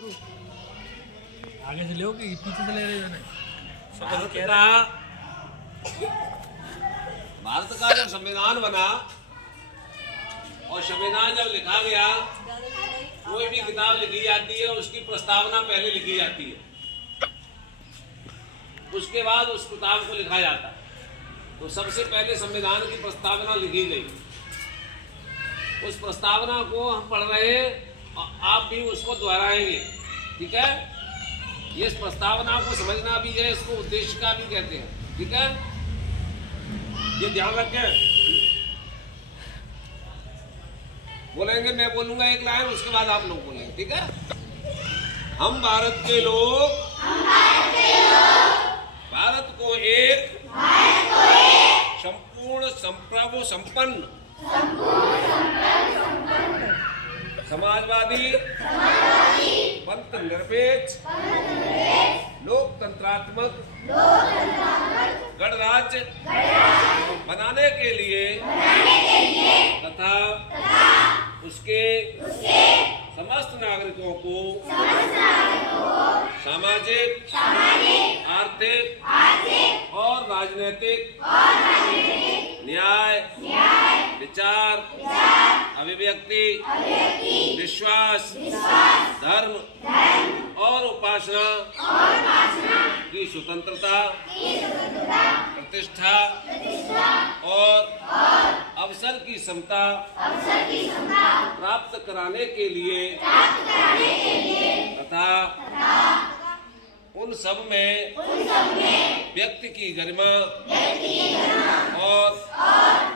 आगे से लो कि पीछे से ले रहे हैं? भारत का जब संविधान बना और संविधान जब लिखा गया, कोई भी किताब लिखी जाती है उसकी प्रस्तावना पहले लिखी जाती है, उसके बाद उस किताब को लिखा जाता है। तो सबसे पहले संविधान की प्रस्तावना लिखी गई। उस प्रस्तावना को हम पढ़ रहे हैं और आप भी उसको दोहराएंगे, ठीक है? ये इस प्रस्तावना को समझना भी है, इसको उद्देश्य का भी कहते हैं, ठीक है? ये ध्यान रखें। बोलेंगे, मैं बोलूंगा एक लाइन, उसके बाद आप लोग बोलेंगे, ठीक है? हम भारत के लोग भारत को एक संपूर्ण संप्रभु संपन्न समाजवादी पंथ निरपेक्ष लोकतंत्रात्मक गणराज्य बनाने के लिए तथा उसके समस्त नागरिकों को सामाजिक आर्थिक और राजनीतिक न्याय विचार अभिव्यक्ति विश्वास धर्म और उपासना की स्वतंत्रता प्रतिष्ठा और अवसर की समता प्राप्त कराने के लिए तथा उन सब में व्यक्ति की गरिमा और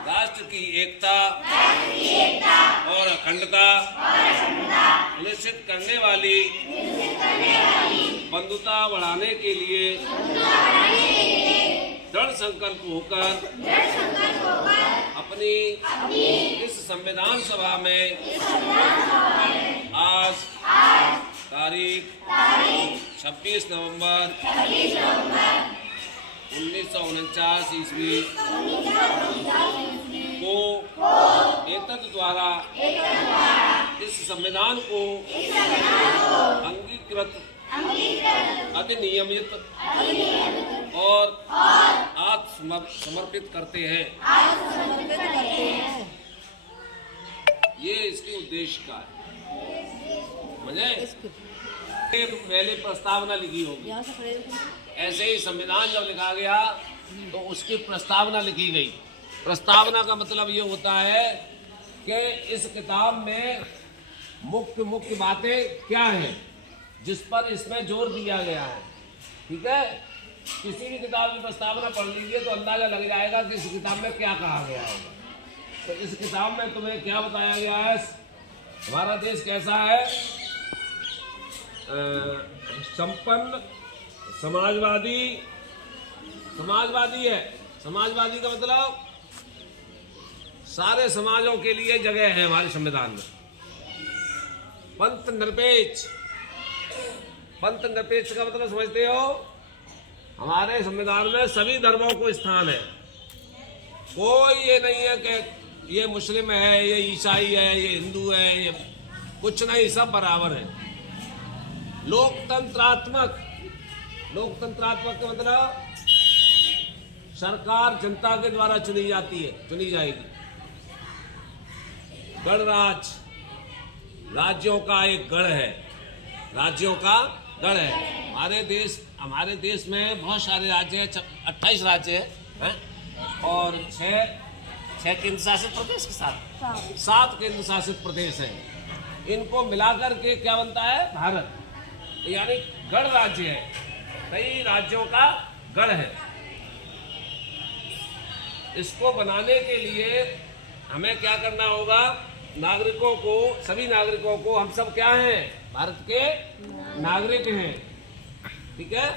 राष्ट्र की एकता और अखंडता सुनिश्चित करने वाली बंधुता बढ़ाने के लिए दृढ़ संकल्प होकर अपनी इस संविधान सभा में आज तारीख 26 नवंबर 1949 ईस्वी को एतद द्वारा इस संविधान को अंगीकृत अधिनियमित और आत्मसमर्पित करते हैं। ये इसके उद्देश्य का है। समझे? पहले प्रस्तावना लिखी होगी, ऐसे ही संविधान जब लिखा गया तो उसकी प्रस्तावना लिखी गई। प्रस्तावना का मतलब ये होता है कि इस किताब में मुख्य बातें क्या हैं जिस पर इसमें जोर दिया गया है, ठीक है? किसी भी किताब की प्रस्तावना पढ़ लीजिए तो अंदाजा लग जाएगा कि इस किताब में क्या कहा गया होगा। तो इस किताब में तुम्हें क्या बताया गया है? हमारा देश कैसा है? संपन्न समाजवादी है। समाजवादी का मतलब सारे समाजों के लिए जगह है हमारे संविधान में। पंथ निरपेक्ष का मतलब समझते हो? हमारे संविधान में सभी धर्मों को स्थान है। कोई ये नहीं है कि ये मुस्लिम है, ये ईसाई है, ये हिंदू है, ये कुछ नहीं, सब बराबर है। लोकतंत्रात्मक का मतलब सरकार जनता के द्वारा चुनी जाएगी। गणराज्य राज्यों का एक गण है, हमारे देश में बहुत सारे राज्य हैं, 28 राज्य हैं और 6 केंद्र शासित प्रदेश के साथ 7 केंद्र शासित प्रदेश हैं। इनको मिलाकर के क्या बनता है? भारत। यानी गणराज्य है, कई राज्यों का गण है। इसको बनाने के लिए हमें क्या करना होगा? सभी नागरिकों को, हम सब क्या हैं? भारत के नागरिक हैं, ठीक है?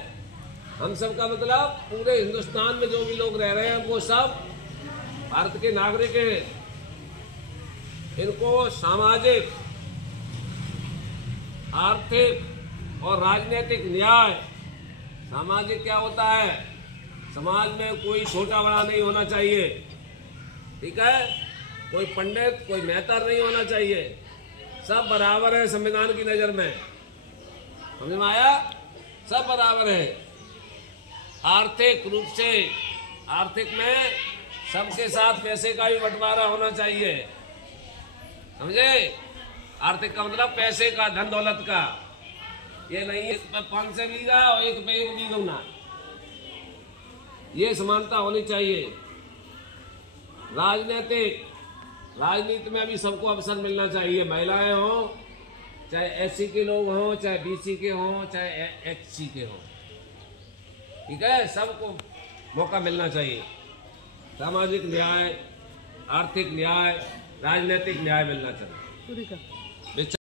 हम सब का मतलब पूरे हिंदुस्तान में जो भी लोग रह रहे हैं वो सब भारत के नागरिक हैं। इनको सामाजिक आर्थिक और राजनीतिक न्याय। सामाजिक क्या होता है? समाज में कोई छोटा बड़ा नहीं होना चाहिए, ठीक है? कोई पंडित कोई मेहतर नहीं होना चाहिए, सब बराबर है संविधान की नजर में। समझ में आया? सब बराबर है। आर्थिक रूप से, आर्थिक में सबके साथ पैसे का भी बंटवारा होना चाहिए, समझे? आर्थिक का मतलब पैसे का, धन दौलत का। ये नहीं है 500 बीघा और एक पे एक बीघा ना, ये समानता होनी चाहिए। राजनीति में भी सबको अवसर मिलना चाहिए, महिलाएं हो, चाहे एससी के लोग हों, चाहे बीसी के हों, चाहे एचसी के हों, ठीक है? सबको मौका मिलना चाहिए। सामाजिक न्याय, आर्थिक न्याय, राजनीतिक न्याय मिलना चाहिए।